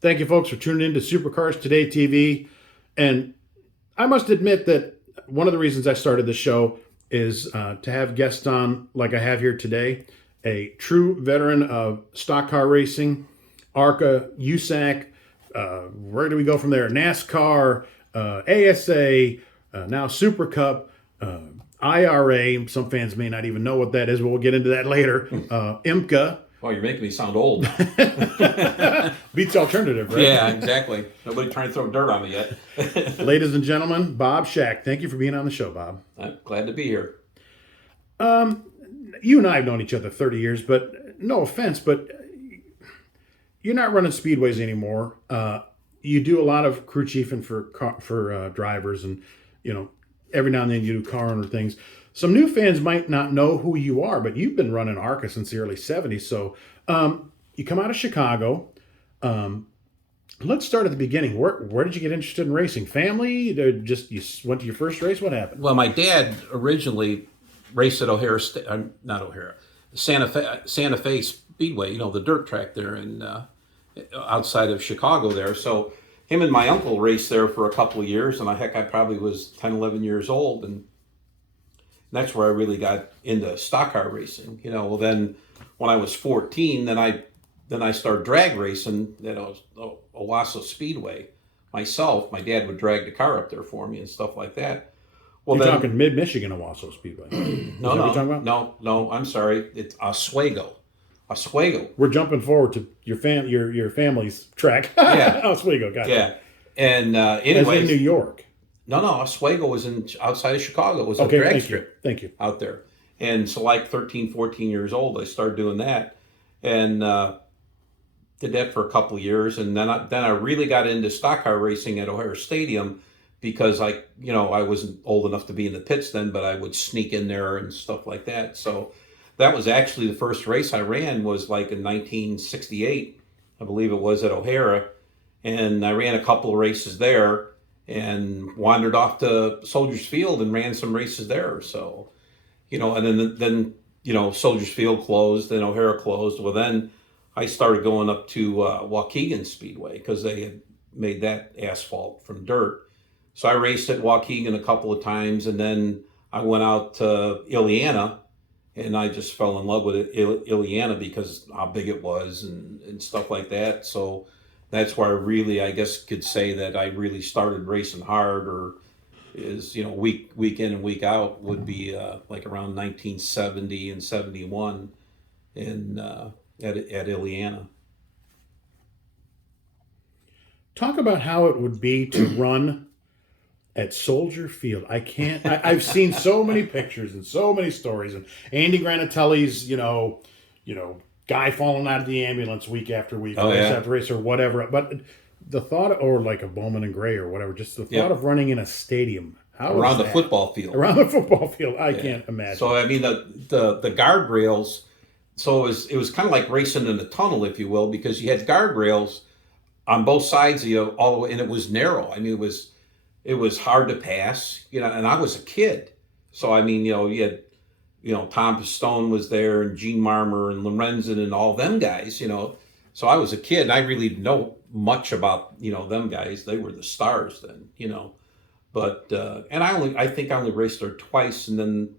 Thank you, folks, for tuning in to Supercars Today TV. And I must admit that one of the reasons I started the show is to have guests on like I have here today, a true veteran of stock car racing, ARCA, USAC. Where do we go from there? NASCAR, ASA, now Super Cup, IRA. Some fans may not even know what that is, but we'll get into that later. IMCA. Oh, you're making me sound old now. Beats alternative, right? Yeah, exactly. Nobody trying to throw dirt on me yet. Ladies and gentlemen, Bob Schacht. Thank you for being on the show, Bob. I'm glad to be here. You and I have known each other 30 years, but no offense, but you're not running speedways anymore. You do a lot of crew chiefing for drivers, and every now and then you do car owner things. Some new fans might not know who you are, but you've been running ARCA since the early 70s. So you come out of Chicago. Let's start at the beginning. Where did you get interested in racing? Family? You went to your first race? What happened? Well, my dad originally raced at Santa Fe Speedway, the dirt track there in outside of Chicago there. So him and my uncle raced there for a couple of years, and I probably was 10, 11 years old, and that's where I really got into stock car racing. Well, then when I was 14, then I started drag racing at Owasso Speedway myself. My dad would drag the car up there for me and stuff like that. Well, you're talking mid-Michigan Owasso Speedway. No, I'm sorry. It's Oswego. We're jumping forward to your family's track. Yeah. Oswego, got it. Yeah. And anyways, in New York. No, Oswego was outside of Chicago. It was a drag strip. Thank you. Out there. And so like 13, 14 years old, I started doing that. And did that for a couple of years. And then I really got into stock car racing at O'Hare Stadium because I wasn't old enough to be in the pits then, but I would sneak in there and stuff like that. So that was actually the first race I ran was like in 1968, I believe it was, at O'Hara. And I ran a couple of races there and wandered off to Soldiers Field and ran some races there. So, and then Soldiers Field closed, then O'Hara closed. Well, then I started going up to Waukegan Speedway because they had made that asphalt from dirt. So I raced at Waukegan a couple of times, and then I went out to Illiana, and I just fell in love with Illiana because how big it was and stuff like that. So that's where I really, I guess, could say that I really started racing hard, or is week in and week out would be like around 1970 and 71 in at Illiana. Talk about how it would be to run at Soldier Field. I've seen so many pictures and so many stories, and Andy Granatelli's guy falling out of the ambulance week after week, race after race, or whatever. But the thought, or like a Bowman and Gray or whatever, just the thought of running in a stadium. Around the football field. Around the football field. I can't imagine. So, I mean, the guardrails, so it was kind of like racing in a tunnel, if you will, because you had guardrails on both sides of you all the way, and it was narrow. I mean, it was hard to pass, and I was a kid. So, I mean, you had, Tom Stone was there, and Gene Marmer and Lorenzen and all them guys, So I was a kid, and I really didn't know much about, them guys. They were the stars then, But, and I think I only raced there twice, and then,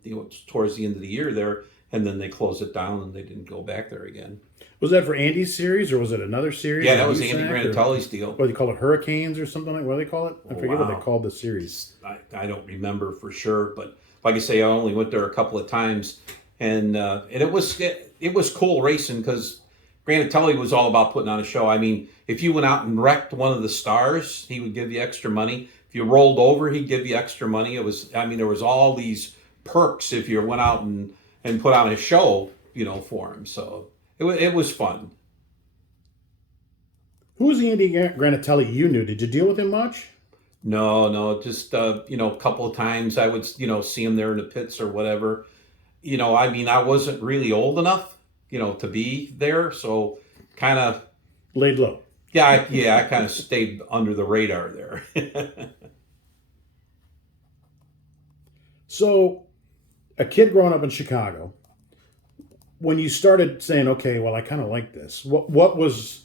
towards the end of the year there, and then they closed it down, and they didn't go back there again. Was that for Andy's series, or was it another series? Yeah, that was Andy Granatelli's deal. What do you call it, Hurricanes or something like? What do they call it? I forget what they called the series. I don't remember for sure, but like I say, I only went there a couple of times, and it was cool racing because Granatelli was all about putting on a show. I mean, if you went out and wrecked one of the stars, he would give you extra money. If you rolled over, he'd give you extra money. There was all these perks if you went out and put on a show, for him. So it was fun. Who was the Andy Granatelli you knew? Did you deal with him much? No, just, a couple of times I would, see him there in the pits or whatever. I wasn't really old enough, to be there. So kind of laid low. Yeah, I kind of stayed under the radar there. So a kid growing up in Chicago, when you started saying, okay, well, I kind of like this, what was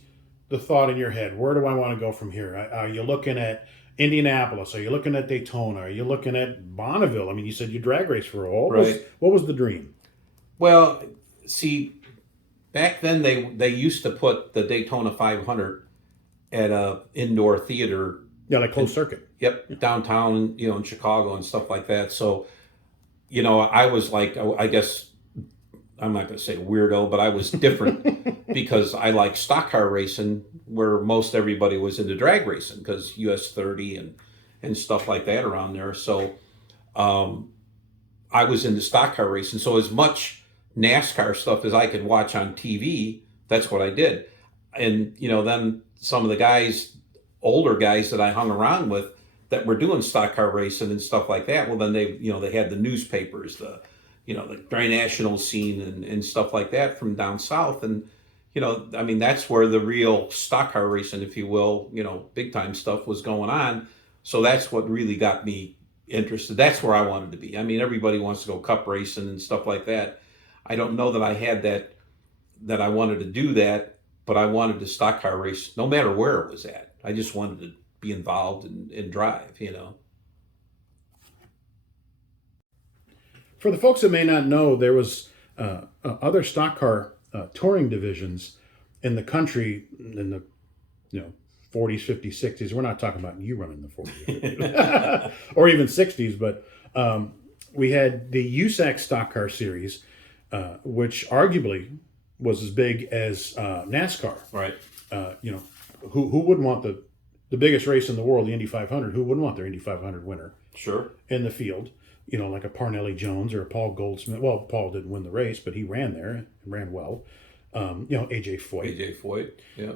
the thought in your head? Where do I want to go from here? Are you looking at Indianapolis? Are you looking at Daytona? Are you looking at Bonneville? I mean, you said you drag race for a while. What was the dream? Well, see, back then they used to put the Daytona 500 at a indoor theater. Yeah, like closed circuit. Yep, downtown, in Chicago and stuff like that. So, I was like, I guess I'm not going to say weirdo, but I was different because I like stock car racing, where most everybody was into drag racing because US 30 and stuff like that around there. So, I was into stock car racing. So as much NASCAR stuff as I could watch on TV, that's what I did. And, then some of the guys, older guys that I hung around with that were doing stock car racing and stuff like that, well, then they had the newspapers, the national scene and stuff like that from down south. And, that's where the real stock car racing, if you will, big time stuff was going on. So that's what really got me interested. That's where I wanted to be. I mean, everybody wants to go cup racing and stuff like that. I don't know that I had that I wanted to do that, but I wanted to stock car race no matter where it was at. I just wanted to be involved and drive, For the folks that may not know, there was other stock car touring divisions in the country in the 40s, 50s, 60s. We're not talking about you running the 40s or even 60s, but we had the USAC stock car series, which arguably was as big as NASCAR. Right. Who wouldn't want the biggest race in the world, the Indy 500? Who wouldn't want their Indy 500 winner? Sure. In the field, like a Parnelli Jones or a Paul Goldsmith. Well, Paul didn't win the race, but he ran there and ran well. AJ Foyt. Yeah.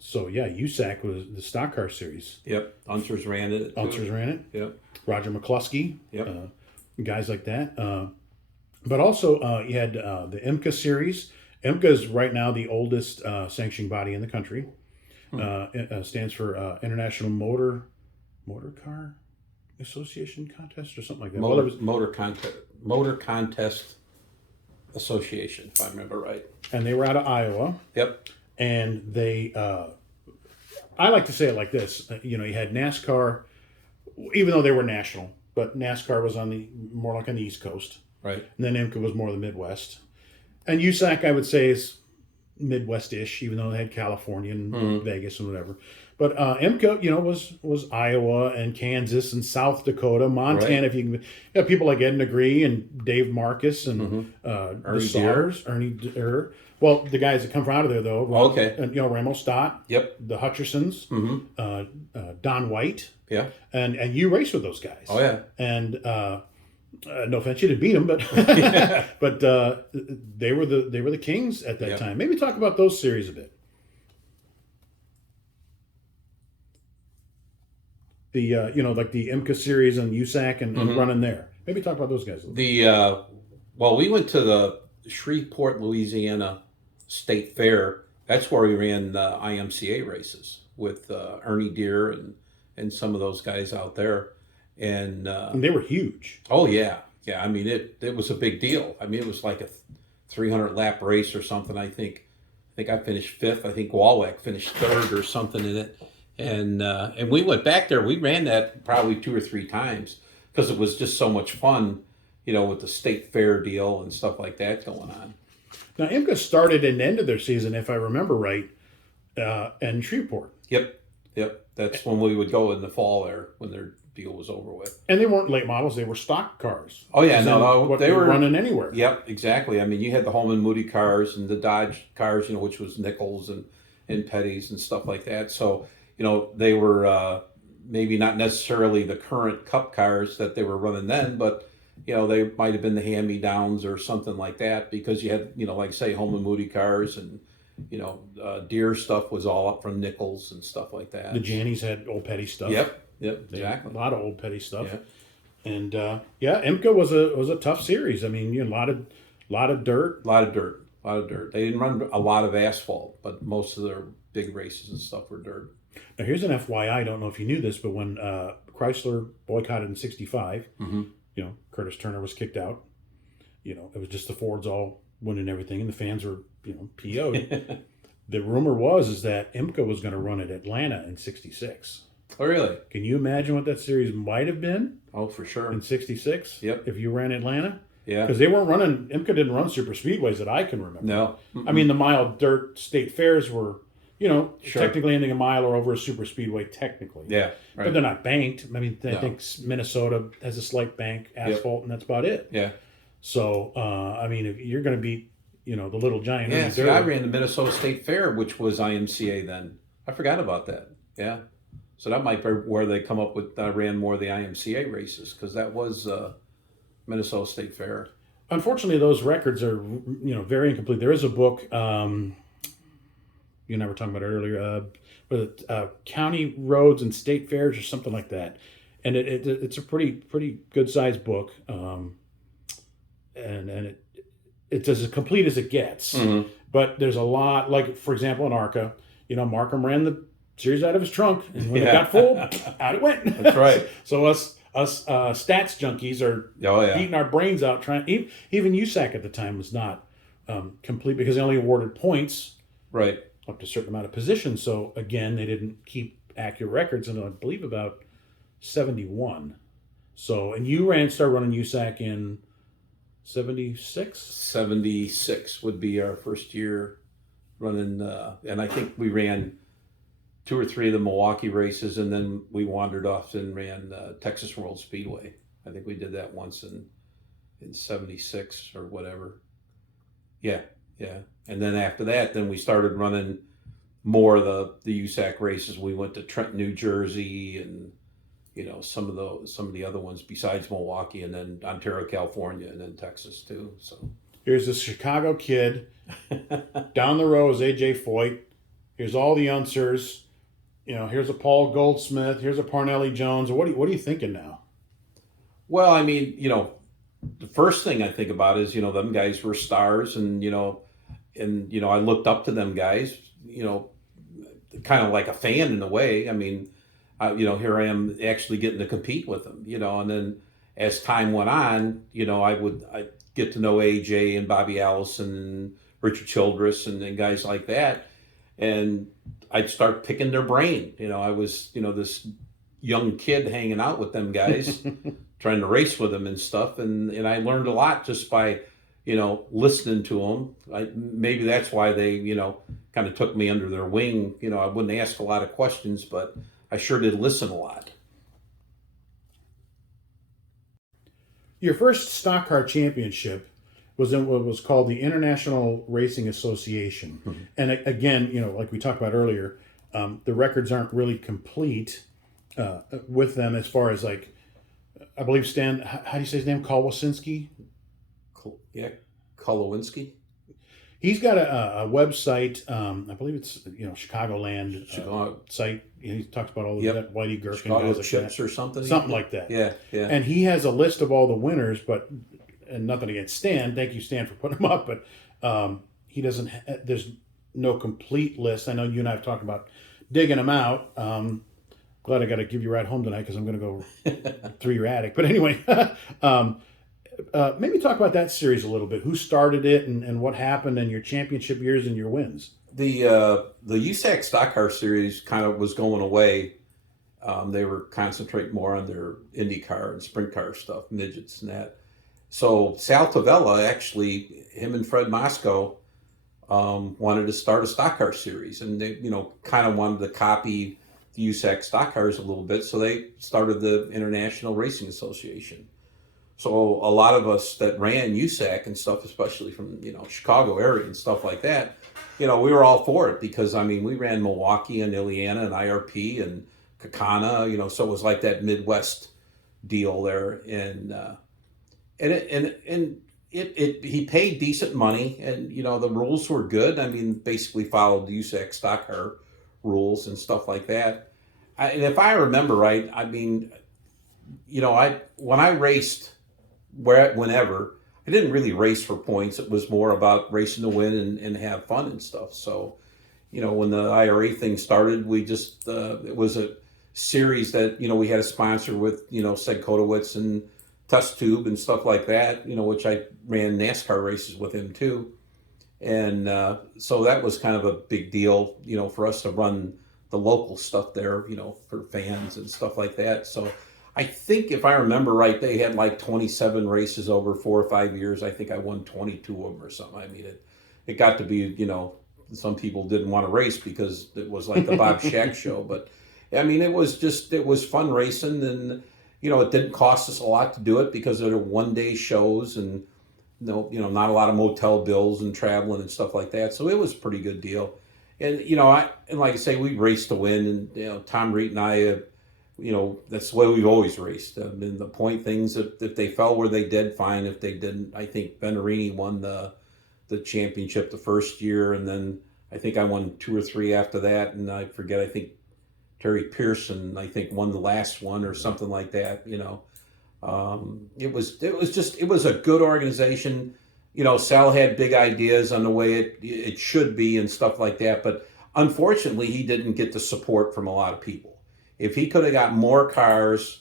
USAC was the stock car series. Yep. Unsers ran it. Yep. Roger McCluskey. Yep. Guys like that. But also you had the IMCA series. IMCA is right now the oldest sanctioning body in the country. It stands for International Motor Car Association Contest or something like that. Motor Contest Association, if I remember right. And they were out of Iowa. Yep. And they, I like to say it like this. You had NASCAR, even though they were national, but NASCAR was more like on the East Coast. Right. And then IMCA was more the Midwest. And USAC, I would say, is Midwest-ish, even though they had California and Vegas and whatever. But IMCA, was Iowa and Kansas and South Dakota, Montana. Right. If you can, people like Ed Negree and Dave Marcus and Ernie Deere. Well, the guys that come from out of there though. Okay. And Ramo Stott. Yep. The Hutchersons. Don White. Yeah. And you race with those guys. Oh yeah. And no offense, you didn't beat them, but but they were the kings at that time. Maybe talk about those series a bit. The like the IMCA series and USAC and running there. Maybe talk about those guys a little. We went to the Shreveport, Louisiana State Fair. That's where we ran the IMCA races with Ernie Deere and some of those guys out there. And they were huge. Oh yeah. I mean it was a big deal. I mean it was like a 300 lap race or something. I think I finished fifth. I think Walwack finished third or something in it. And we went back there. We ran that probably 2 or 3 times because it was just so much fun, with the state fair deal and stuff like that going on. Now IMCA started and ended their season, if I remember right, in Shreveport. Yep. That's when we would go in the fall there when their deal was over with. And they weren't late models; they were stock cars. Oh yeah, no, they were running anywhere. Yep, exactly. I mean, you had the Holman Moody cars and the Dodge cars, which was Nichols and Petties and stuff like that. So, they were maybe not necessarily the current Cup cars that they were running then, but they might have been the hand-me-downs or something like that because you had like say Holman Moody cars and Deere stuff was all up from Nichols and stuff like that. The Jannies had old Petty stuff. Yep, exactly. A lot of old Petty stuff. Yeah. And IMCA was a tough series. I mean, a lot of dirt. A lot of dirt. They didn't run a lot of asphalt, but most of their big races and stuff were dirt. Now here's an FYI. I don't know if you knew this, but when Chrysler boycotted in '65, Curtis Turner was kicked out. It was just the Fords all winning everything, and the fans were PO'd. The rumor is that IMCA was going to run at Atlanta in '66. Oh, really? Can you imagine what that series might have been Oh, for sure. in '66? Yep. If you ran Atlanta? Yeah. Because they weren't running, IMCA didn't run super speedways that I can remember. No. I mean, the mile dirt state fairs were, Sure. technically anything a mile or over a super speedway, technically. Yeah. But Right. they're not banked. I mean, I No. think Minnesota has a slight bank, asphalt, and that's about it. Yeah. So, I mean, if you're going to beat, the little giant. Yeah. Ernie See, Dirt, I ran the Minnesota State Fair, which was IMCA then. I forgot about that. Yeah. So that might be where they come up with. I ran more of the IMCA races because that was Minnesota State Fair. Unfortunately, those records are, very incomplete. There is a book, you and I were talking about it earlier, County Roads and State Fairs or something like that. And it's a pretty good sized book. And it's as complete as it gets. Mm-hmm. But there's a lot, like, for example, in ARCA, Markham ran the series out of his trunk. And when it got full, out it went. That's right. So us stats junkies are eating our brains out trying. Even USAC at the time was not complete because they only awarded points Right. up to a certain amount of positions. So again, they didn't keep accurate records until I believe about 71. So, and you started running USAC in 76? 76 would be our first year running, and I think we ran 2 or 3 of the Milwaukee races, and then we wandered off and ran Texas World Speedway. I think we did that once in 76 or whatever. Yeah. And then after that, then we started running more of the USAC races. We went to Trenton, New Jersey, and some of the other ones besides Milwaukee, and then Ontario, California, and then Texas too. So here's this Chicago kid. Down the row is AJ Foyt. Here's all the Unsers. Here's a Paul Goldsmith. Here's a Parnelli Jones. What are you thinking now? Well, I mean, the first thing I think about is, them guys were stars, and I looked up to them guys, kind of like a fan in a way. I mean, here I am actually getting to compete with them, and then as time went on, I get to know AJ and Bobby Allison and Richard Childress and guys like that. And I'd start picking their brain. I was, this young kid hanging out with them guys, trying to race with them and stuff. And I learned a lot just by, listening to them. Maybe that's why they, kind of took me under their wing. I wouldn't ask a lot of questions, but I sure did listen a lot. Your first stock car championship was in what was called the International Racing Association. Mm-hmm. And again, like we talked about earlier, the records aren't really complete with them as far as, like, I believe Stan, how do you say his name? Kolwasinski? Yeah, Kolowinski. He's got a website. I believe it's Chicagoland site. He talks about all of that Whitey Gherkin Chicago guys like Chips that. or something. Something like that. Yeah. And he has a list of all the winners, and nothing against Stan. Thank you, Stan, for putting them up. But he doesn't. There's no complete list. I know you and I have talked about digging them out. Glad I got to give you a ride home tonight because I'm going to go through your attic. But anyway. Maybe talk about that series a little bit. Who started it and what happened in your championship years and your wins? The USAC Stock Car Series kind of was going away. They were concentrating more on their IndyCar and sprint car stuff, midgets and that. So Sal Tavella, actually, him and Fred Moscow wanted to start a stock car series. And they, kind of wanted to copy the USAC stock cars a little bit. So they started the International Racing Association. So a lot of us that ran USAC and stuff, especially from, Chicago area and stuff like that, we were all for it because, we ran Milwaukee and Illiana and IRP and Kakana, so it was like that Midwest deal there. And he paid decent money and, the rules were good. Basically followed the USAC stock car rules and stuff like that. And if I remember right, when I raced, whenever, I didn't really race for points. It was more about racing to win and have fun and stuff. So, when the IRA thing started, we just, it was a series that, we had a sponsor with, Seg Kotowitz and Test Tube and stuff like that, which I ran NASCAR races with him too. And so that was kind of a big deal, for us to run the local stuff there, for fans and stuff like that. So I think if I remember right, they had like 27 races over 4 or 5 years. I think I won 22 of them or something. I mean, it got to be, some people didn't want to race because it was like the Bob Schacht show. But I mean, it was fun racing, and, it didn't cost us a lot to do it because they were 1-day shows, and not a lot of motel bills and traveling and stuff like that. So it was a pretty good deal. And, and like I say, we raced to win, and, Tom Reet and I, that's the way we've always raced. I mean, the point things, if they fell where they did, fine. If they didn't, I think Benarini won the championship the first year, and then I think I won 2 or 3 after that, and I forget, I think Terry Pearson, I think, won the last one or something like that. It was a good organization. Sal had big ideas on the way it should be and stuff like that, but unfortunately he didn't get the support from a lot of people. If he could have got more cars,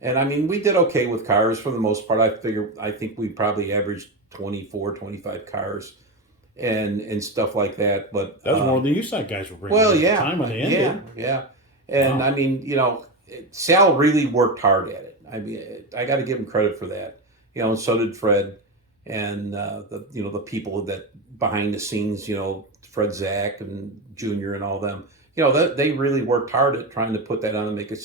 and I mean, we did okay with cars for the most part. I think we probably averaged 24, 25 cars and stuff like that. But that was more than the USAC guys were bringing. Well, at yeah, the time when they ended. yeah. And wow. I mean, Sal really worked hard at it. I mean, I got to give him credit for that. And so did Fred, and the people that behind the scenes, Fred Zach and Junior and all them. They really worked hard at trying to put that on and make it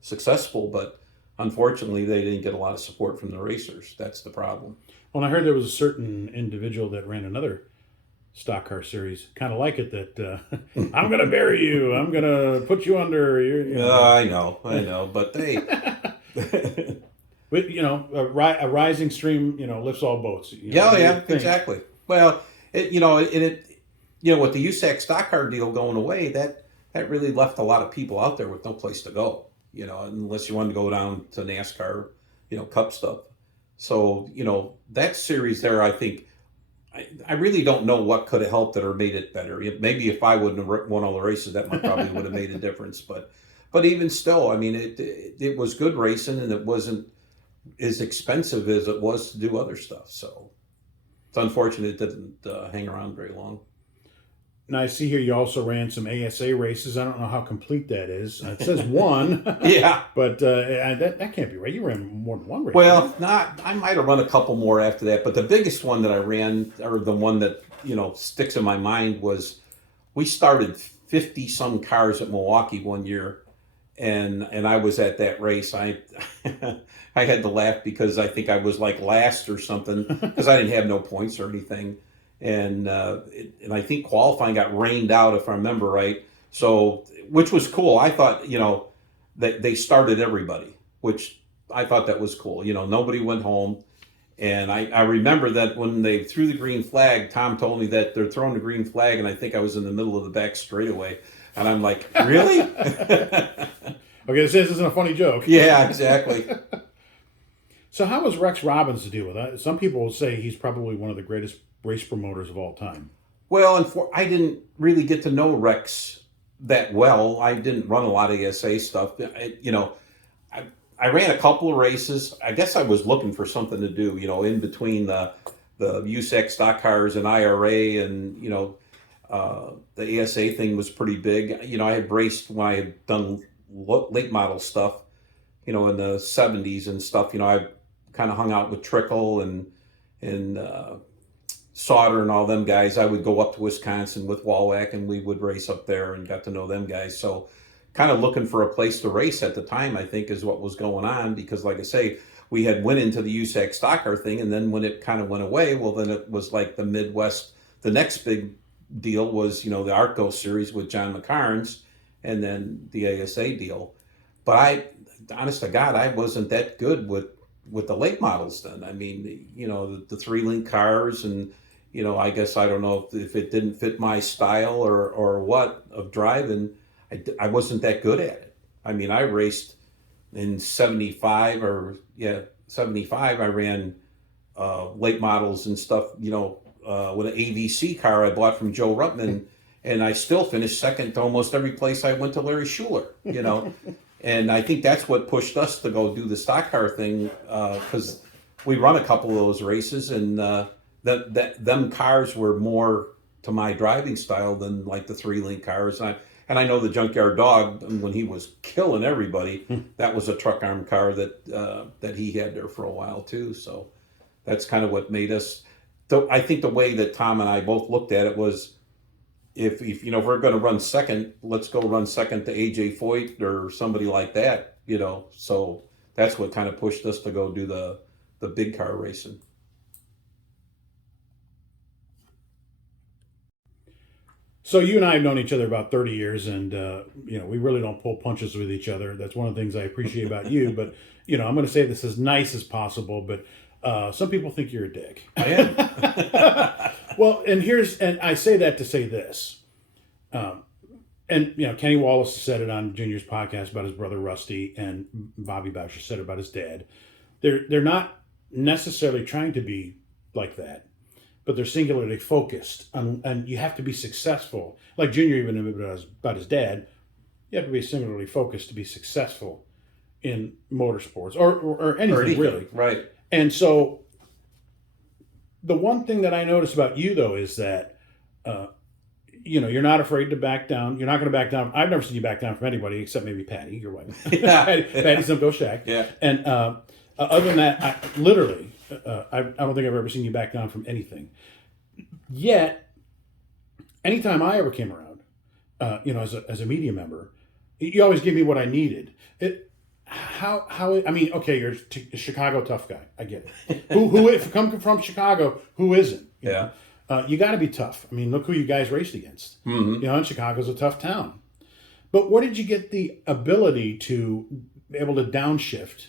successful. But unfortunately, they didn't get a lot of support from the racers. That's the problem. Well, I heard there was a certain individual that ran another stock car series, kind of like it, that I'm going to bury you. I'm going to put you under. I know. But they... But, a rising stream, lifts all boats. Yeah, exactly. Well, with the USAC stock car deal going away, that really left a lot of people out there with no place to go, unless you wanted to go down to NASCAR, Cup stuff. So, that series there, I think, I really don't know what could have helped it or made it better. Maybe if I wouldn't have won all the races, that probably would have made a difference. But even still, I mean, it was good racing, and it wasn't as expensive as it was to do other stuff. So it's unfortunate it didn't hang around very long. Now, I see here you also ran some ASA races. I don't know how complete that is. It says one. Yeah. But that can't be right. You ran more than one race. Well, I might have run a couple more after that. But the biggest one that I ran, or the one that, sticks in my mind, was we started 50-some cars at Milwaukee one year. And I was at that race. I had to laugh because I think I was like last or something because I didn't have no points or anything. And I think qualifying got rained out, if I remember right. So, which was cool. I thought, that they started everybody, which I thought that was cool. Nobody went home. And I remember that when they threw the green flag, Tom told me that they're throwing the green flag, and I think I was in the middle of the back straightaway. And I'm like, really? Okay, this isn't a funny joke. Yeah, exactly. So how was Rex Robbins to deal with that? Some people will say he's probably one of the greatest race promoters of all time. Well, I didn't really get to know Rex that well. I didn't run a lot of ASA stuff. I ran a couple of races. I guess I was looking for something to do, in between the USAC stock cars and IRA, and, the ASA thing was pretty big. I had raced when I had done late model stuff, in the 70s and stuff. I kind of hung out with Trickle and Sauter and all them guys. I would go up to Wisconsin with Walwack, and we would race up there and got to know them guys. So kind of looking for a place to race at the time, I think, is what was going on, because like I say, we had went into the USAC stock car thing, and then when it kind of went away, well, then it was like the Midwest. The next big deal was, the ARCA series with John McCarnes, and then the ASA deal. But honest to God, I wasn't that good with the late models then. I mean, the 3-link cars, and, I guess I don't know if it didn't fit my style or what of driving. I wasn't that good at it. I mean, I raced in 75 I ran late models and stuff, with an AVC car I bought from Joe Ruttman, and I still finished second to almost every place I went to Larry Schuler, And I think that's what pushed us to go do the stock car thing, because we run a couple of those races, and them cars were more to my driving style than like the 3-link cars. And I know the Junkyard Dog, when he was killing everybody, that was a truck arm car that he had there for a while too. So that's kind of what made us. I think the way that Tom and I both looked at it was, if we're going to run second, let's go run second to AJ Foyt or somebody like that. So that's what kind of pushed us to go do the big car racing. So you and I have known each other about 30 years, and we really don't pull punches with each other. That's one of the things I appreciate about you. But I'm going to say this as nice as possible. But some people think you're a dick. I am. Well, and I say that to say this. And Kenny Wallace said it on Junior's podcast about his brother Rusty, and Bobby Boucher said it about his dad. They're not necessarily trying to be like that, but they're singularly focused on, and you have to be successful. Like Junior even about his dad, you have to be singularly focused to be successful in motorsports or anything really. Right. And so the one thing that I notice about you though is that you're not afraid to back down. You're not going to back down. I've never seen you back down from anybody except maybe Patty, your wife. Yeah. Patty Simcoe Schacht. Yeah. And other than that, I don't think I've ever seen you back down from anything. Yet, anytime I ever came around, as a media member, you always give me what I needed. Okay, you're a Chicago tough guy. I get it. Who if you come from Chicago, who isn't? Yeah. You got to be tough. I mean, look who you guys raced against. Mm-hmm. And Chicago's a tough town. But where did you get the ability to be able to downshift,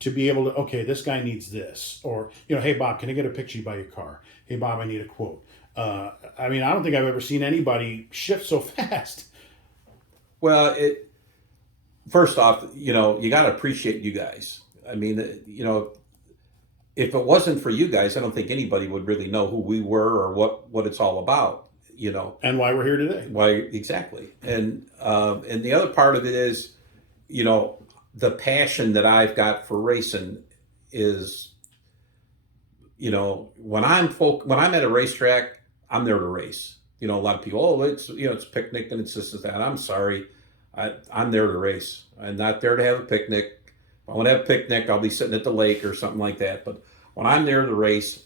to be able to, okay, this guy needs this, or hey Bob, can I get a picture by your car? Hey Bob, I need a quote. I don't think I've ever seen anybody shift so fast. Well, first off, you got to appreciate you guys. I mean, if it wasn't for you guys, I don't think anybody would really know who we were or what it's all about, And why we're here today. Why exactly. And the other part of it is, the passion that I've got for racing is, when I'm at a racetrack, I'm there to race. A lot of people, it's picnic and it's this and that. I'm sorry. I'm there to race. I'm not there to have a picnic. If I want to have a picnic, I'll be sitting at the lake or something like that. But when I'm there to race,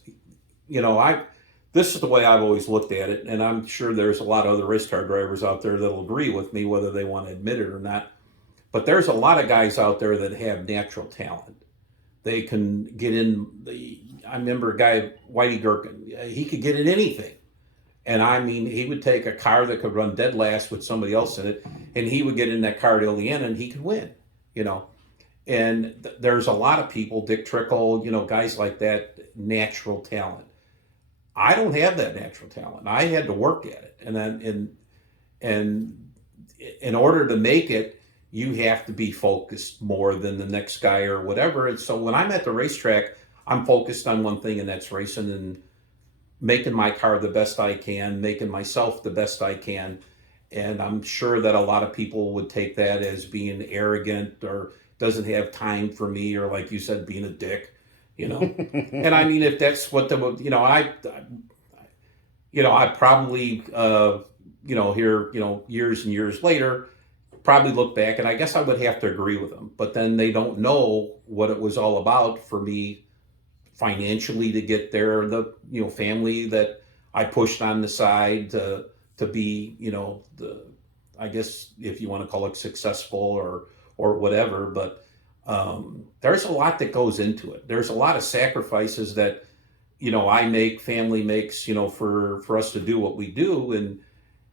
this is the way I've always looked at it. And I'm sure there's a lot of other race car drivers out there that'll agree with me, whether they want to admit it or not. But there's a lot of guys out there that have natural talent. They can get in I remember a guy, Whitey Gherkin, he could get in anything. And he would take a car that could run dead last with somebody else in it, and he would get in that car at Illiana and he could win, And there's a lot of people, Dick Trickle, guys like that, natural talent. I don't have that natural talent. I had to work at it. And then, in order to make it, you have to be focused more than the next guy or whatever. And so when I'm at the racetrack, I'm focused on one thing, and that's racing and making my car the best I can, making myself the best I can. And I'm sure that a lot of people would take that as being arrogant or doesn't have time for me, or like you said, being a dick, And if that's what I probably, here, years and years later, probably look back, and I guess I would have to agree with them. But then they don't know what it was all about for me financially to get there, the family that I pushed on the side to be, I guess if you want to call it successful or whatever, but there's a lot that goes into it. There's a lot of sacrifices that I make, family makes, for us to do what we do, and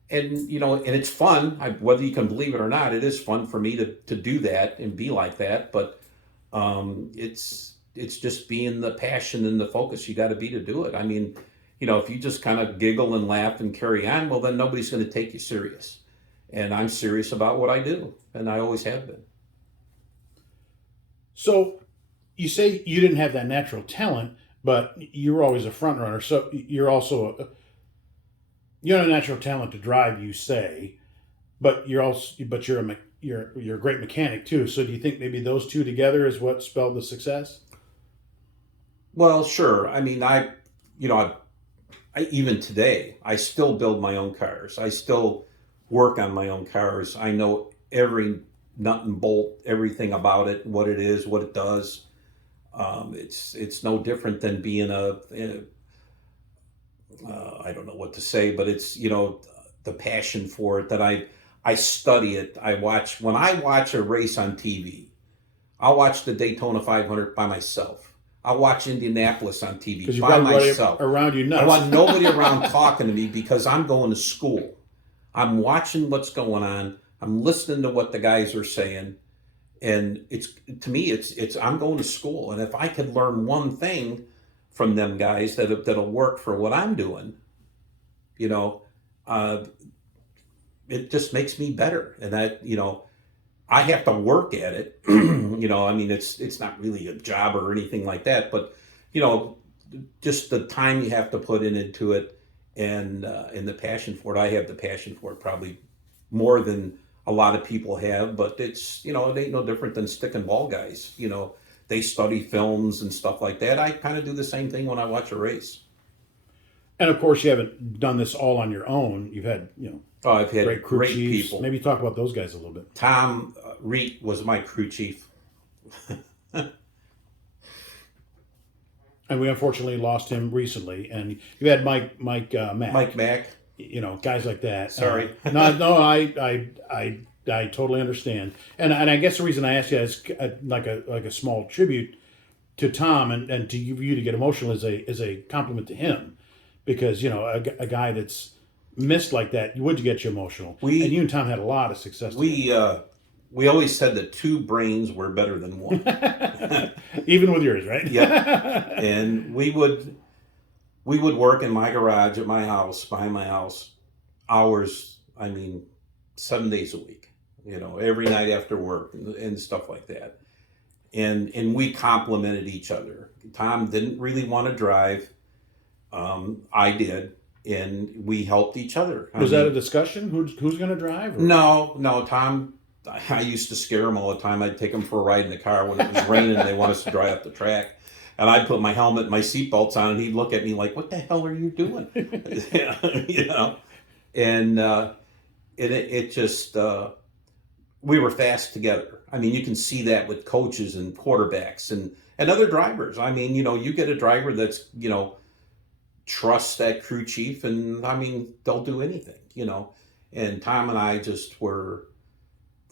it's fun. Whether you can believe it or not, it is fun for me to do that and be like that. But it's just being the passion and the focus you got to be to do it. If you just kind of giggle and laugh and carry on, well, then nobody's going to take you serious. And I'm serious about what I do, and I always have been. So you say you didn't have that natural talent, but you were always a front runner. So you're also you have a natural talent to drive, you say, but you're a great mechanic too. So do you think maybe those two together is what spelled the success? Well, sure. I even today, I still build my own cars. I still work on my own cars. I know every nut and bolt, everything about it, what it is, what it does. It's no different than being I don't know what to say, but it's, the passion for it that I study it. When I watch a race on TV, I'll watch the Daytona 500 by myself. I'll watch Indianapolis on TV by myself. Around you nuts. I want nobody around talking to me because I'm going to school. I'm watching what's going on. I'm listening to what the guys are saying. And to me, I'm going to school. And if I could learn one thing from them guys that'll work for what I'm doing, it just makes me better. And that, I have to work at it. It's not really a job or anything like that, but just the time you have to put into it and the passion for it. I have the passion for it probably more than a lot of people have, but it's, it ain't no different than stick and ball guys. They study films and stuff like that. I kind of do the same thing when I watch a race. And of course, you haven't done this all on your own. You've had, I've had great chiefs. people. Maybe talk about those guys a little bit. Tom Reet was my crew chief. And we unfortunately lost him recently. And you had Mike Mack. Mike Mack. Guys like that. Sorry. No, I totally understand. And I guess the reason I asked you is like a small tribute to Tom and to you to get emotional is a compliment to him, because a guy that's missed like that would get you emotional. And you and Tom had a lot of success. We always said that two brains were better than one. Even with yours, right? Yeah. And we would work in my garage at my house, behind my house, hours, 7 days a week, every night after work and stuff like that. And we complimented each other. Tom didn't really want to drive. I did. And we helped each other. Was that a discussion? Who's going to drive? Or? No, Tom. I used to scare him all the time. I'd take him for a ride in the car when it was raining and they want us to drive up the track. And I'd put my helmet and my seatbelts on, and he'd look at me like, "What the hell are you doing?" And it just we were fast together. You can see that with coaches and quarterbacks and other drivers. You get a driver that's trusts that crew chief, and they'll do anything. And Tom and I just were.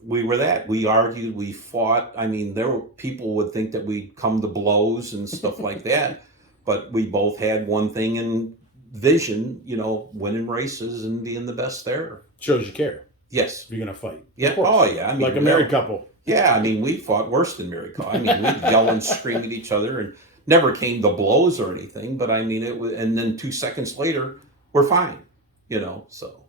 We were that. We argued, we fought. There were people would think that we'd come to blows and stuff like that, but we both had one thing in vision, winning races and being the best there. Shows you care. Yes. You're going to fight. Yeah. Oh, yeah. Like a married couple. Yeah. We fought worse than married couple. We'd yell and scream at each other and never came to blows or anything, but it was, and then 2 seconds later, we're fine, so.